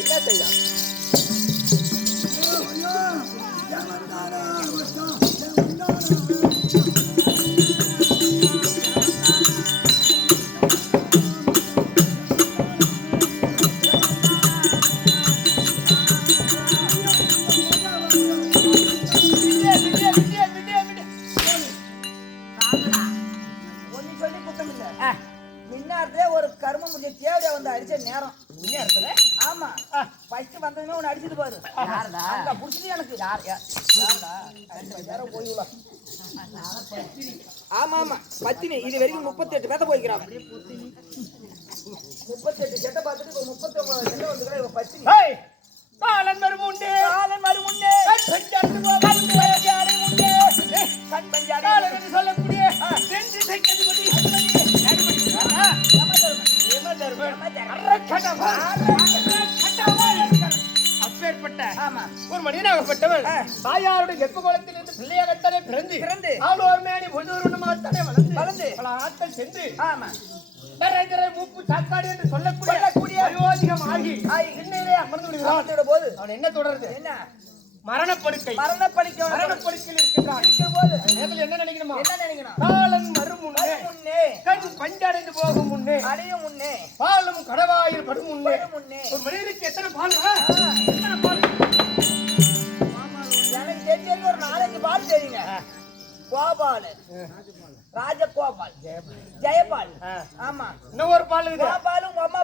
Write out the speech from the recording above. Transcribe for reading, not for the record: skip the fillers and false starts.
என்ன செய்யலாம்? ஒரு கர்ம முடிஞ்ச தேவையா வந்து அடிச்ச நேரம் ஆமா ஃபர்ஸ்ட் வந்ததுமே உன்னை அடிச்சிட்டு பாரு. யாரடா புடிச்சிட்டு எனக்கு யாரோ போய் ஆமா ஆமா பத்தினி இது வரைக்கும் 38 பேத்த போய்க்கிறாங்க. 38 செட்டை பார்த்துட்டு இப்போ 39 செட்டை வந்து இவ பத்தினி. காலன் மறுமுண்டே கண் பஞ்சாடி என்று சொல்லக்கூடிய சென்று சைக்கதிபதி அப்பேற்பட்ட ஒரு மனிதனாகப்பட்டவன் தாயாருடைய கர்ப்ப கோலத்திலிருந்து பிள்ளையாகத்தானே பிறந்து ஆளோர் மேனி பொழுதுமாகத்தானே வளர்ந்து பல ஆட்கள் சென்று மூப்பு சாக்காடு என்று சொல்லக்கூடிய அயோதிகமாகி இன்னையிலே அமர்ந்து விடுகிறான் போது அவன் என்ன தொடருது? என்ன மரணப்படுக்கையில் இருக்கின்றான் போது என்ன நினைக்கணுமா? என்ன நினைக்கணும்? காலன் மறுமுன்னே கண் பஞ்சடைந்து போகும் முன்னே அடையும் முன்னே பாலும் கடவாயில் படும் முன்னே ஒரு மனிதனுக்கு எத்தனை பால் எனக்கு தெரிஞ்சது ஒரு 4-5 பால் தெரியுங்க. கோபால், ராஜகோபால், ஜெயபால், ஆமா இன்னும் ஒரு பால் கோபாலும் அம்மா